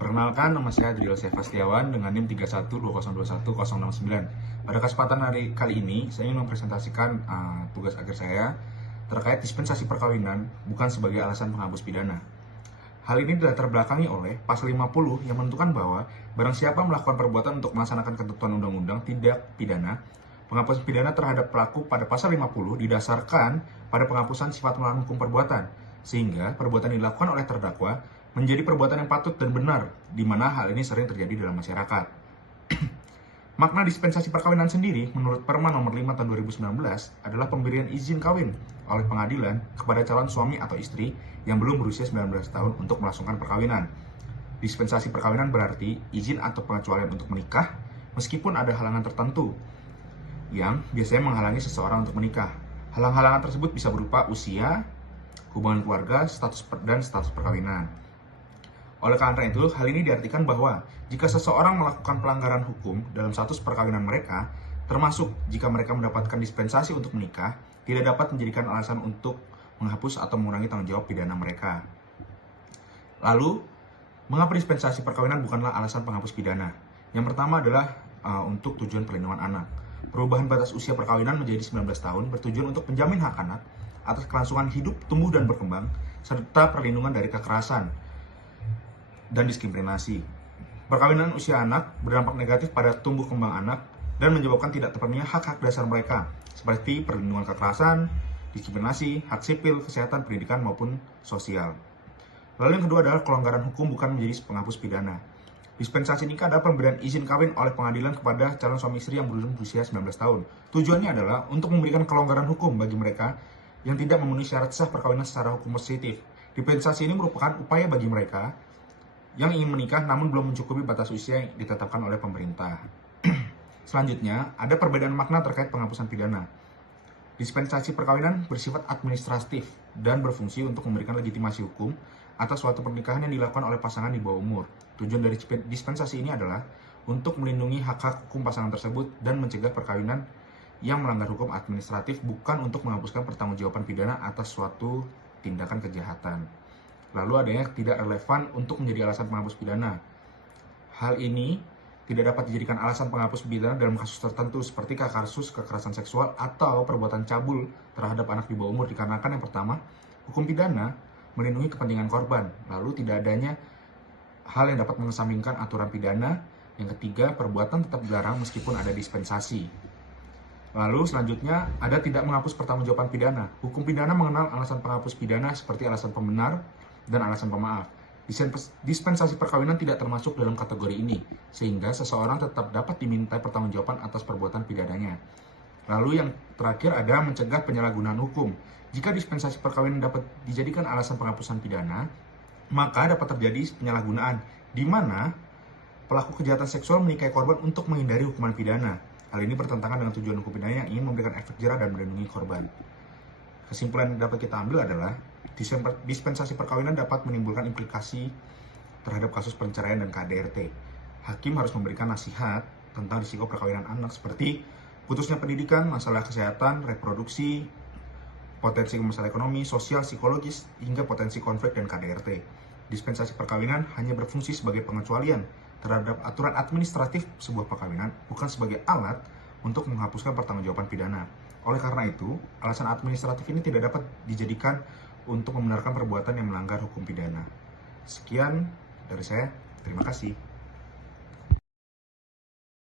Perkenalkan, nama saya Adriel Sebastiawan dengan NIM 3120210069. Pada kesempatan kali ini, saya ingin mempresentasikan tugas akhir saya terkait dispensasi perkawinan bukan sebagai alasan penghapus pidana. Hal ini dilatar belakangi oleh Pasal 50 yang menentukan bahwa barang siapa melakukan perbuatan untuk melaksanakan ketentuan undang-undang tindak pidana, penghapusan pidana terhadap pelaku pada Pasal 50 didasarkan pada penghapusan sifat melawan hukum perbuatan, sehingga perbuatan yang dilakukan oleh terdakwa menjadi perbuatan yang patut dan benar, di mana hal ini sering terjadi dalam masyarakat. Makna dispensasi perkawinan sendiri, menurut Perma Nomor 5 Tahun 2019, adalah pemberian izin kawin oleh pengadilan kepada calon suami atau istri yang belum berusia 19 tahun untuk melangsungkan perkawinan. Dispensasi perkawinan berarti izin atau pengecualian untuk menikah, meskipun ada halangan tertentu yang biasanya menghalangi seseorang untuk menikah. Halang-halangan tersebut bisa berupa usia, hubungan keluarga, status perkawinan. Oleh karena itu, hal ini diartikan bahwa jika seseorang melakukan pelanggaran hukum dalam status perkawinan mereka, termasuk jika mereka mendapatkan dispensasi untuk menikah, tidak dapat menjadikan alasan untuk menghapus atau mengurangi tanggung jawab pidana mereka. Lalu, mengapa dispensasi perkawinan bukanlah alasan penghapus pidana? Yang pertama adalah untuk tujuan perlindungan anak. Perubahan batas usia perkawinan menjadi 19 tahun bertujuan untuk menjamin hak anak atas kelangsungan hidup, tumbuh, dan berkembang, serta perlindungan dari kekerasan dan diskriminasi. Perkawinan usia anak berdampak negatif pada tumbuh kembang anak dan menyebabkan tidak terpenuhinya hak-hak dasar mereka, seperti perlindungan kekerasan, diskriminasi, hak sipil, kesehatan, pendidikan, maupun sosial. Lalu yang kedua adalah kelonggaran hukum bukan menjadi penghapus pidana. Dispensasi nikah adalah pemberian izin kawin oleh pengadilan kepada calon suami istri yang belum berusia 19 tahun. Tujuannya adalah untuk memberikan kelonggaran hukum bagi mereka yang tidak memenuhi syarat sah perkawinan secara hukum positif. Dispensasi ini merupakan upaya bagi mereka yang ingin menikah namun belum mencukupi batas usia yang ditetapkan oleh pemerintah. Selanjutnya, ada perbedaan makna terkait penghapusan pidana. Dispensasi perkawinan bersifat administratif dan berfungsi untuk memberikan legitimasi hukum atas suatu pernikahan yang dilakukan oleh pasangan di bawah umur. Tujuan dari dispensasi ini adalah untuk melindungi hak-hak hukum pasangan tersebut dan mencegah perkawinan yang melanggar hukum administratif, bukan untuk menghapuskan pertanggungjawaban pidana atas suatu tindakan kejahatan. Lalu ada yang tidak relevan untuk menjadi alasan penghapus pidana. Hal ini tidak dapat dijadikan alasan penghapus pidana dalam kasus tertentu seperti kasus kekerasan seksual atau perbuatan cabul terhadap anak di bawah umur, dikarenakan yang pertama, hukum pidana melindungi kepentingan korban. Lalu tidak adanya hal yang dapat mengesampingkan aturan pidana. Yang ketiga, perbuatan tetap dilarang meskipun ada dispensasi. Lalu selanjutnya ada tidak menghapus pertanggungjawaban pidana. Hukum pidana mengenal alasan penghapus pidana seperti alasan pembenar dan alasan pemaaf. Dispensasi perkawinan tidak termasuk dalam kategori ini, sehingga seseorang tetap dapat dimintai pertanggungjawaban atas perbuatan pidananya. Lalu yang terakhir ada mencegah penyalahgunaan hukum. Jika dispensasi perkawinan dapat dijadikan alasan penghapusan pidana, maka dapat terjadi penyalahgunaan, di mana pelaku kejahatan seksual menikahi korban untuk menghindari hukuman pidana. Hal ini bertentangan dengan tujuan hukum pidana yang ingin memberikan efek jerah dan melindungi korban. Kesimpulan yang dapat kita ambil adalah dispensasi perkawinan dapat menimbulkan implikasi terhadap kasus perceraian dan KDRT. Hakim harus memberikan nasihat tentang risiko perkawinan anak seperti putusnya pendidikan, masalah kesehatan, reproduksi, potensi masalah ekonomi, sosial, psikologis, hingga potensi konflik dan KDRT. Dispensasi perkawinan hanya berfungsi sebagai pengecualian terhadap aturan administratif sebuah perkawinan, bukan sebagai alat untuk menghapuskan pertanggungjawaban pidana. Oleh karena itu, alasan administratif ini tidak dapat dijadikan untuk membenarkan perbuatan yang melanggar hukum pidana. Sekian dari saya, terima kasih.